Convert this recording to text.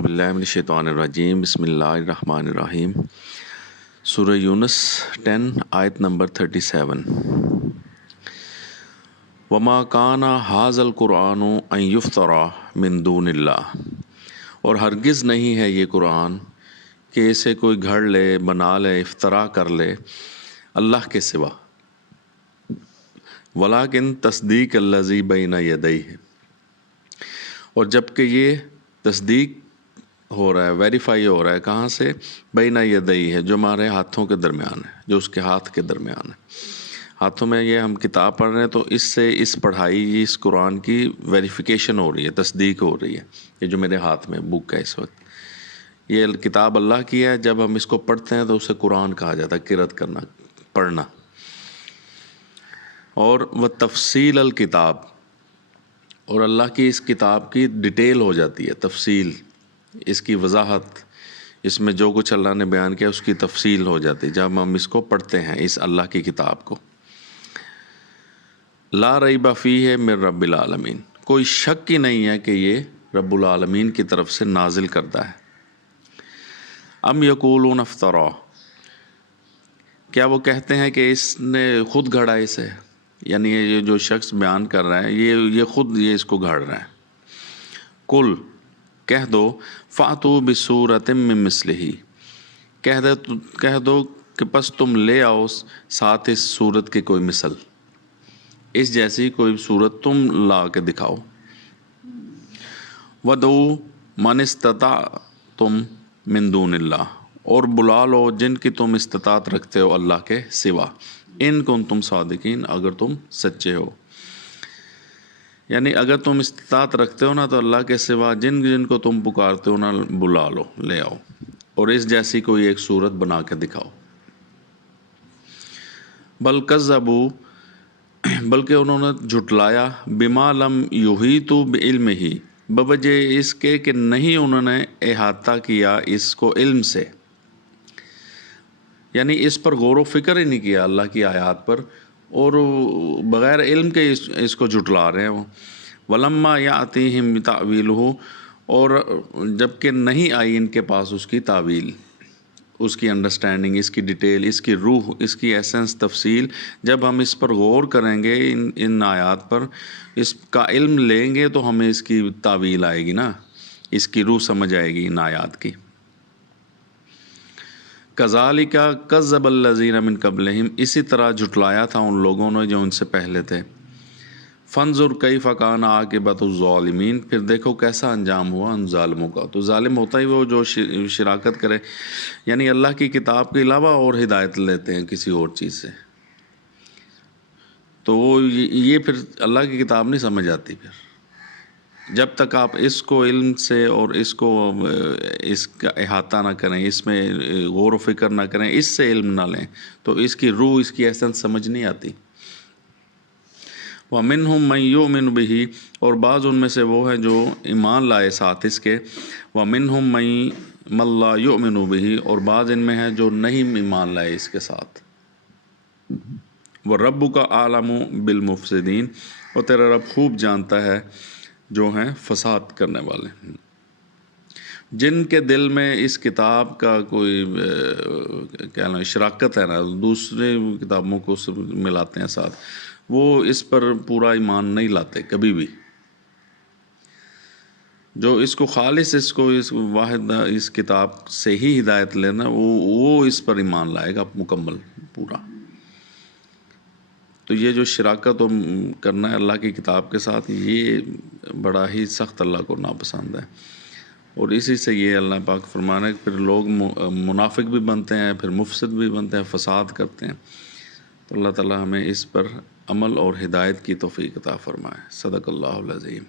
اعوذ باللہ من الشیطان الرجیم بسم اللہ الرحمن الرحیم سورہ یونس 10 آیت نمبر 37 وما کان ھذا القرآن ان یفترى من دون اللہ، اور ہرگز نہیں ہے یہ قرآن کہ اسے کوئی گھڑ لے، بنا لے، افترا کر لے اللہ کے سوا، ولیکن تصدیق الذی بین یدیہ، اور جب کہ یہ تصدیق ہو رہا ہے، ویریفائی ہو رہا ہے کہاں سے؟ بین یدیہ ہے، جو ہمارے ہاتھوں کے درمیان ہے، جو اس کے ہاتھ کے درمیان ہے۔ ہاتھوں میں یہ ہم کتاب پڑھ رہے ہیں تو اس سے اس پڑھائی، اس قرآن کی ویریفیکیشن ہو رہی ہے، تصدیق ہو رہی ہے۔ یہ جو میرے ہاتھ میں بک ہے اس وقت، یہ کتاب اللہ کی ہے، جب ہم اس کو پڑھتے ہیں تو اسے قرآن کہا جاتا ہے، قرأت کرنا، پڑھنا۔ اور وہ تفصیل الکتاب، اور اللہ کی اس کتاب کی ڈیٹیل ہو جاتی ہے، تفصیل، اس کی وضاحت، اس میں جو کچھ اللہ نے بیان کیا اس کی تفصیل ہو جاتی ہے جب ہم اس کو پڑھتے ہیں، اس اللہ کی کتاب کو۔ لا ریب فیہ من رب العالمین، کوئی شک ہی نہیں ہے کہ یہ رب العالمین کی طرف سے نازل کردہ ہے۔ ام یقولون افطرا، کیا وہ کہتے ہیں کہ اس نے خود گھڑا اسے، یعنی یہ جو شخص بیان کر رہا ہے یہ خود یہ اس کو گھڑ رہا ہے۔ قل، کہہ دو، فاتوا بسورۃ من مثلہ، کہہ دو کہ پس تم لے آؤ ساتھ اس سورت کی کوئی مثل، اس جیسی کوئی صورت تم لا کے دکھاؤ۔ وَدْعُوا مَنِ اسْتَطَعْتُم مِّن دُونِ اللَّہِ، اور بلا لو جن کی تم استطاعت رکھتے ہو اللہ کے سوا، ان کنتم صادقین، اگر تم سچے ہو۔ یعنی اگر تم استطاعت رکھتے ہو نا تو اللہ کے سوا جن کو تم پکارتے ہو نا، بلا لو، لے آؤ، اور اس جیسی کوئی ایک صورت بنا کے دکھاؤ۔ بل کذبوا، بلکہ انہوں نے جھٹلایا، بما لم یحیطوا بعلمہ، بوجہ اس کے کہ نہیں انہوں نے احاطہ کیا اس کو علم سے، یعنی اس پر غور و فکر ہی نہیں کیا اللہ کی آیات پر، اور بغیر علم کے اس کو جھٹلا رہے ہیں وہ۔ ولما یاتیہم تاویلہ، اور جب کہ نہیں آئی ان کے پاس اس کی تعویل، اس کی انڈرسٹینڈنگ، اس کی ڈیٹیل، اس کی روح، اس کی ایسنس، تفصیل، جب ہم اس پر غور کریں گے، ان آیات پر اس کا علم لیں گے تو ہمیں اس کی تعویل آئے گی نا، اس کی روح سمجھ آئے گی ان آیات کی۔ کذالک کذب الذین من قبلہم، اسی طرح جھٹلایا تھا ان لوگوں نے جو ان سے پہلے تھے۔ فانظر کیف کان عاقبۃ الظالمین، پھر دیکھو کیسا انجام ہوا ان ظالموں کا۔ تو ظالم ہوتا ہی وہ جو شراکت کرے، یعنی اللہ کی کتاب کے علاوہ اور ہدایت لیتے ہیں کسی اور چیز سے، تو وہ یہ پھر اللہ کی کتاب نہیں سمجھ آتی۔ پھر جب تک آپ اس کو علم سے اور اس کو اس کا احاطہ نہ کریں، اس میں غور و فکر نہ کریں، اس سے علم نہ لیں، تو اس کی روح، اس کی ایسنس سمجھ نہیں آتی۔ وَمِنْهُمْ مَنْ يُؤْمِنُ بِهِ، اور بعض ان میں سے وہ ہے جو ایمان لائے ساتھ اس کے۔ وَمِنْهُمْ مَنْ لَا يُؤْمِنُ بِهِ، اور بعض ان میں ہے جو نہیں ایمان لائے اس کے ساتھ۔ وَرَبُّكَ أَعْلَمُ بِالْمُفْسِدِينَ، اور تیرا رب خوب جانتا ہے جو ہیں فساد کرنے والے، جن کے دل میں اس کتاب کا کوئی کیا شراکت ہے نا، دوسرے کتابوں کو ملاتے ہیں ساتھ، وہ اس پر پورا ایمان نہیں لاتے کبھی بھی۔ جو اس کو خالص، اس کو اس واحد اس کتاب سے ہی ہدایت لینا، وہ اس پر ایمان لائے گا مکمل پورا۔ تو یہ جو شراکت کرنا ہے اللہ کی کتاب کے ساتھ، یہ بڑا ہی سخت اللہ کو ناپسند ہے، اور اسی سے یہ اللہ پاک فرمانا ہے کہ پھر لوگ منافق بھی بنتے ہیں، پھر مفسد بھی بنتے ہیں، فساد کرتے ہیں۔ تو اللہ تعالی ہمیں اس پر عمل اور ہدایت کی توفیق عطا فرمائے۔ صدق اللہ العظیم۔